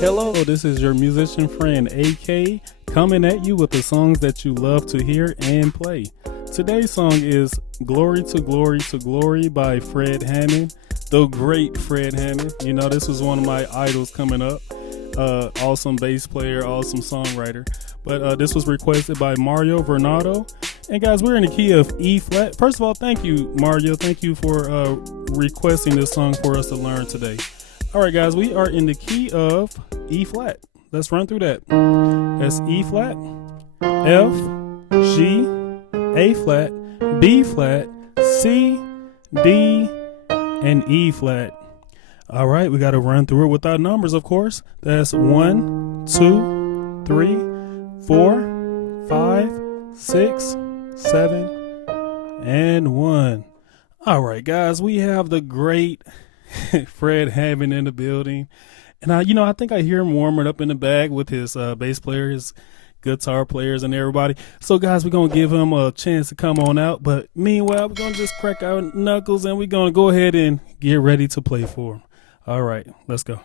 Hello, this is your musician friend AK coming at you with the songs that you love to hear and play. Today's song is Glory to Glory to Glory by Fred Hammond, the great Fred Hammond. You know, this was one of my idols coming up. Awesome bass player, awesome songwriter. But this was requested by Mario Vernado. And guys, we're in the key of E flat. First of all, thank you, Mario. Thank you for requesting this song for us to learn today. All right, guys, we are in the key of E flat. Let's run through that. That's E flat, F, G, A flat, B flat, C, D, and E flat. All right, we got to run through it with our numbers, of course. That's 1, 2, 3, 4, 5, 6, 7, and 1. All right, guys, we have the great Fred Hammond in the building. And I think I hear him warming up in the bag with his bass player, his guitar players, and everybody. So, guys, we're going to give him a chance to come on out. But meanwhile, we're going to just crack our knuckles and we're going to go ahead and get ready to play for him. All right, let's go.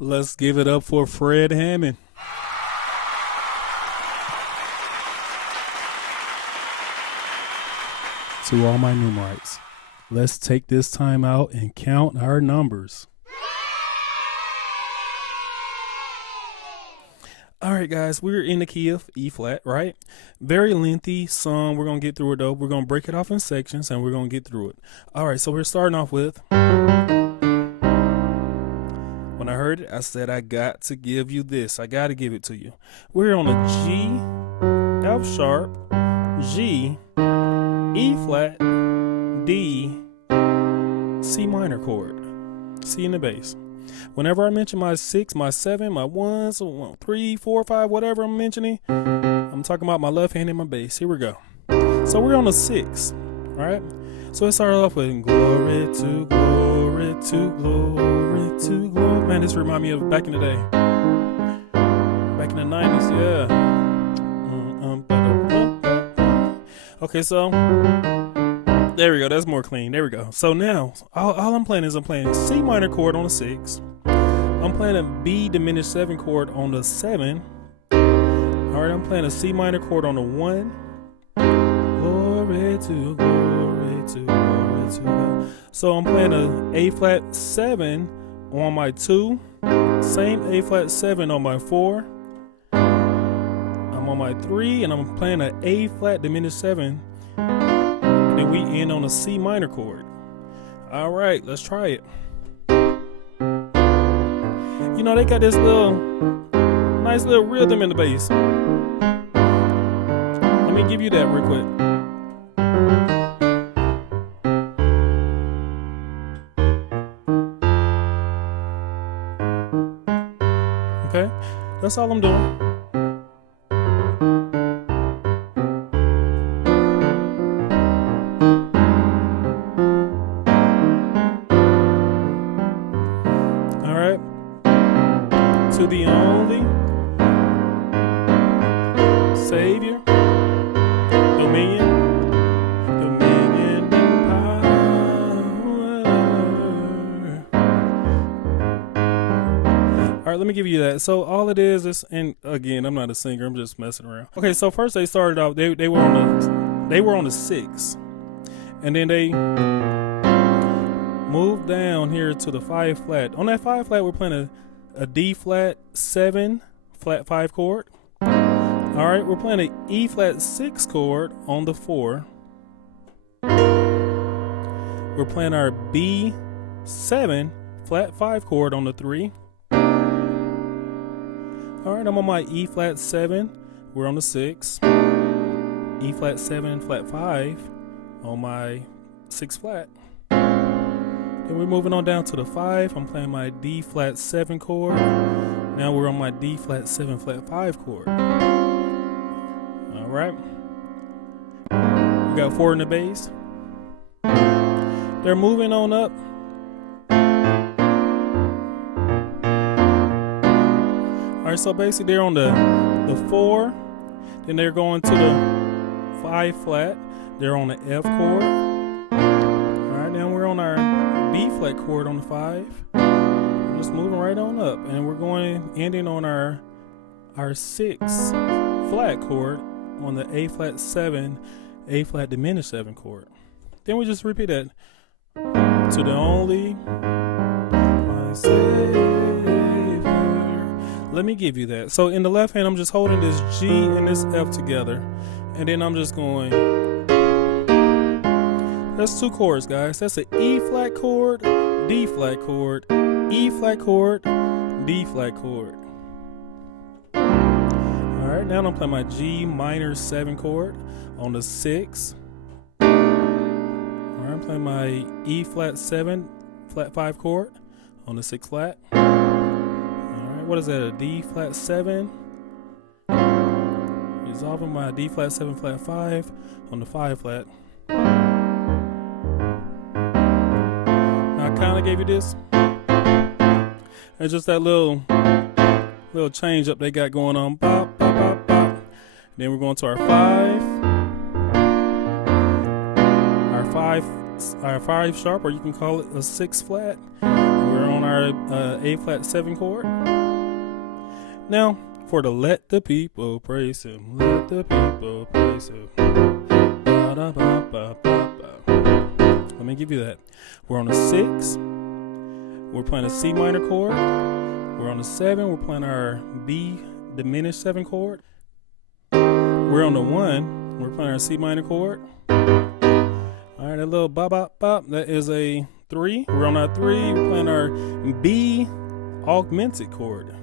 Let's give it up for Fred Hammond. To all my numerites, let's take this time out and count our numbers. All right, guys, we're in the key of E flat, right? Very lengthy song. We're going to get through it, though. We're going to break it off in sections, and we're going to get through it. All right, so we're starting off with... When I heard it, I said, I got to give you this. I got to give it to you. We're on a G, F sharp, G, E flat, D, C minor chord, C in the bass. Whenever I mention my 6, my 7, my 1s, 3, 4, 5, whatever I'm mentioning, I'm talking about my left hand and my bass. Here we go. So we're on a 6, all right? So let's start off with glory to glory to glory to glory. Man, this reminds me of back in the day. Back in the 90s, yeah. Okay, so there we go. That's more clean. There we go. So now, all I'm playing is I'm playing a C minor chord on a 6. I'm playing a B diminished 7 chord on the 7. All right, I'm playing a C minor chord on the 1. Glory to glory to glory to God. So I'm playing a A flat 7 on my 2. Same A flat 7 on my 4. I'm I'm on my 3 and I'm playing an A flat diminished 7. Then we end on a C minor chord. All right, let's try it. You know, they got this nice little rhythm in the bass. Let me give you that real quick. Okay, that's all I'm doing. All right, to the only Savior, dominion and power. All right, let me give you that. So all it is, and again, I'm not a singer. I'm just messing around. Okay, so first they started out. They were on the 6, and then they moved down here to the 5 flat. On that 5 flat, we're playing a D flat 7 flat 5 chord. All right, we're playing an E flat 6 chord on the 4. We're playing our B 7 flat 5 chord on the 3. All right, I'm on my E flat 7. We're on the 6. E flat 7 flat 5 on my 6 flat. Then we're moving on down to the 5. I'm playing my D flat 7 chord. Now we're on my D flat 7 flat 5 chord. All right. We got 4 in the bass. They're moving on up. All right, so basically they're on the 4. Then they're going to the 5 flat. They're on the F chord. All right, now we're on our B flat chord on the 5. We're just moving right on up, and we're ending on our 6 flat chord on the A flat 7, A flat diminished 7 chord. Then we just repeat that. To the only my Savior. Let me give you that. So in the left hand, I'm just holding this G and this F together, and then I'm just going. That's 2 chords, guys. That's an E flat chord, D flat chord, E flat chord, D flat chord. All right, now I'm playing my G minor 7 chord on the 6. All right, I'm playing my E flat 7 flat 5 chord on the 6 flat. All right, what is that? A D flat 7. Resolving my D flat 7 flat 5 on the 5 flat. Kind of gave you this, and just that little change up they got going on. Bop, bop, bop, bop. Then we're going to our 5 sharp, or you can call it a 6 flat. We're on our A flat 7 chord. Now for the let the people praise him, let the people praise him. Ba, da, ba, ba, ba, ba. Let me give you that. We're on a 6. We're playing a C minor chord. We're on a 7. We're playing our B diminished 7 chord. We're on the 1. We're playing our C minor chord. All right, that little bop, bop, bop. That is a 3. We're on our 3. We're playing our B augmented chord.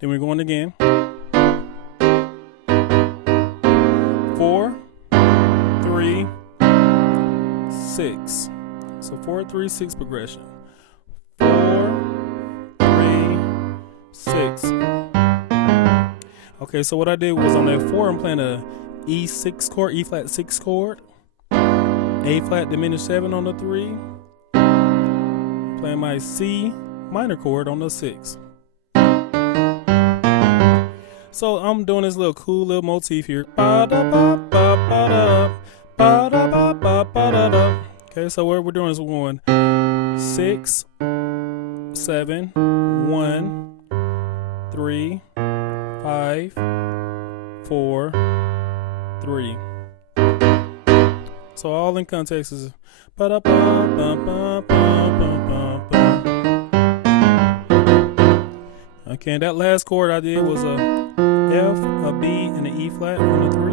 Then we're going again. 4, 3, 6. So 4, 3, 6 progression. 4, 3, 6. Okay, so what I did was on that 4, I'm playing a E6 chord, E flat 6 chord, A flat diminished 7 on the 3, playing my C minor chord on the 6. So I'm doing this little cool little motif here. Ba-da-ba-ba-ba-da, ba-da-ba-ba-ba-da-da. Okay, so what we're doing is we're going 6, 7, 1, 3, 5, 4, 3. So all in context is ba-da-ba-ba-ba-ba-ba-ba. Okay, and that last chord I did was a F, a B, and an E flat on the 3.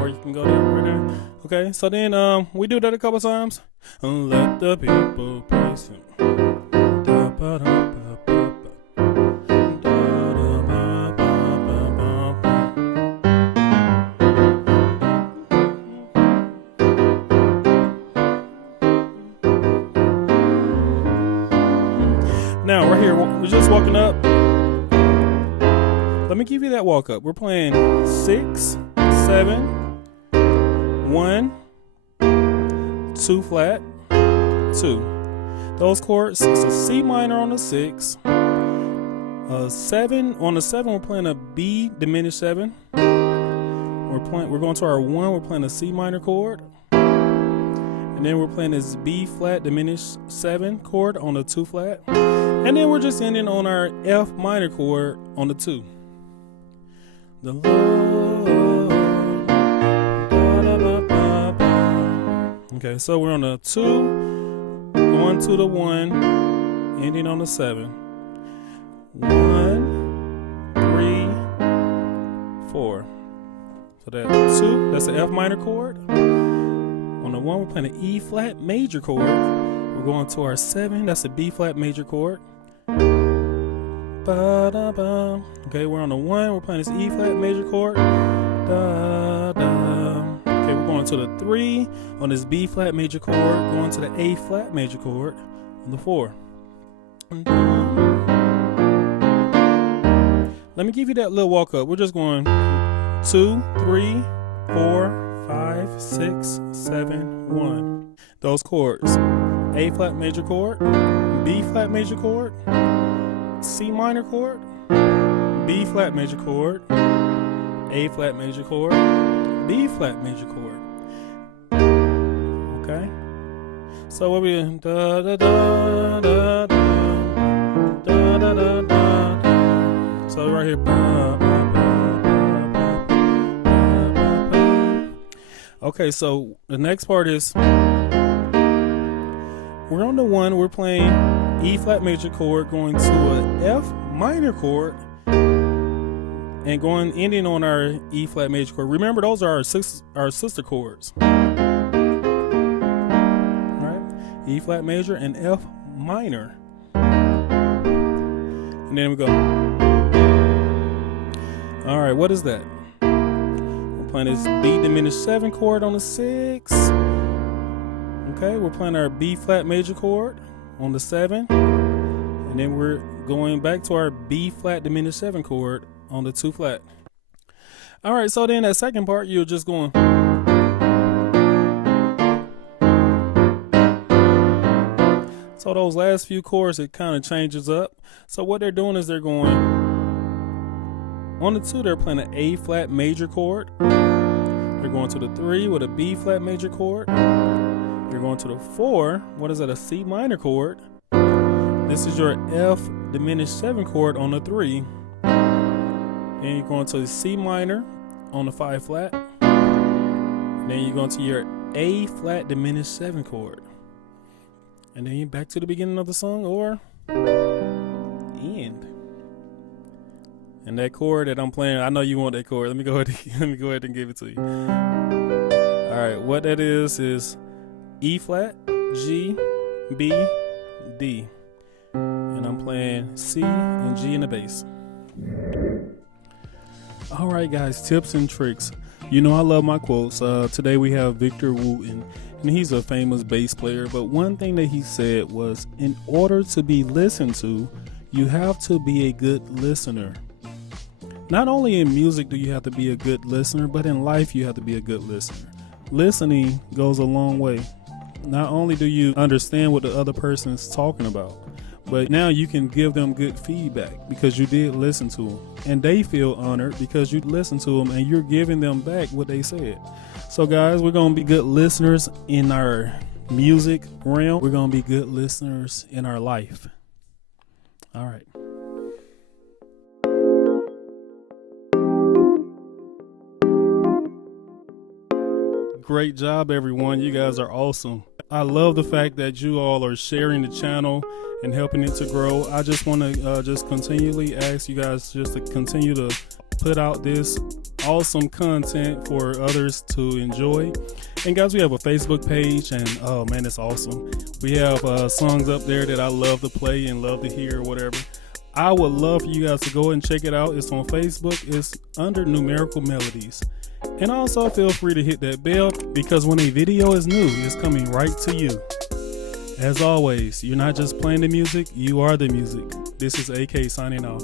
Or you can go there right there. Okay, so then we do that a couple times. Let the people praise him. Now, right here, we're just walking up. Let me give you that walk up. We're playing 6, 7, 1, 2 flat, 2. Those chords, it's a C minor on the 6, 7 on the 7. We're playing a B diminished 7. We're going to our 1. We're playing a C minor chord, and then we're playing this B flat diminished 7 chord on the 2 flat, and then we're just ending on our F minor chord on the 2. The Lord. Okay, so we're on the 2, going to the 1, ending on the 7. 1, 3, 4. So that's 2, that's the F minor chord. On the 1, we're playing an E flat major chord. We're going to our 7, that's a B flat major chord. Ba-da-ba. Okay, we're on the 1, we're playing this E flat major chord. Da-da. Okay, we're going to the 3 on this B flat major chord, going to the A flat major chord on the 4. Let me give you that little walk up. We're just going 2, 3, 4, 5, 6, 7, 1. Those chords: A flat major chord, B flat major chord, C minor chord, B flat major chord, A flat major chord, B flat major chord. Okay, so what we da da da da da da da da da. So right here. Okay, so the next part is we're on the 1. We're playing E flat major chord, going to a F minor chord, and ending on our E flat major chord. Remember, those are our sister chords. E flat major and F minor, and then we go. All right, what is that? We're playing this B diminished 7 chord on the 6. Okay, we're playing our B flat major chord on the 7, and then we're going back to our B flat diminished 7 chord on the 2 flat. All right, so then that second part, you're just going. So those last few chords, it kind of changes up. So what they're doing is they're going on the 2, they're playing an A flat major chord. They're going to the 3 with a B flat major chord. You're going to the 4, what is that, a C minor chord. This is your F diminished 7 chord on the 3. Then you're going to the C minor on the 5 flat. And then you're going to your A flat diminished 7 chord. And then you're back to the beginning of the song or end. And that chord that I'm playing, I know you want that chord. Let me go ahead and give it to you. All right, what that is E flat, G, B, D. And I'm playing C and G in the bass. All right, guys, tips and tricks. You know I love my quotes. Today we have Victor Wooten, and he's a famous bass player. But one thing that he said was, in order to be listened to, you have to be a good listener. Not only in music do you have to be a good listener, but in life you have to be a good listener. Listening goes a long way. Not only do you understand what the other person is talking about, but now you can give them good feedback because you did listen to them, and they feel honored because you listened to them and you're giving them back what they said. So guys, we're going to be good listeners in our music realm. We're going to be good listeners in our life. All right. Great job, everyone. You guys are awesome. I love the fact that you all are sharing the channel and helping it to grow. I just want to just continually ask you guys just to continue to put out this awesome content for others to enjoy. And guys, we have a Facebook page, and oh man, it's awesome. We have songs up there that I love to play and love to hear or whatever. I would love for you guys to go and check it out. It's on Facebook. It's under Numerical Melodies. And also feel free to hit that bell, because when a video is new, it's coming right to you. As always, you're not just playing the music, you are the music. This is AK signing off.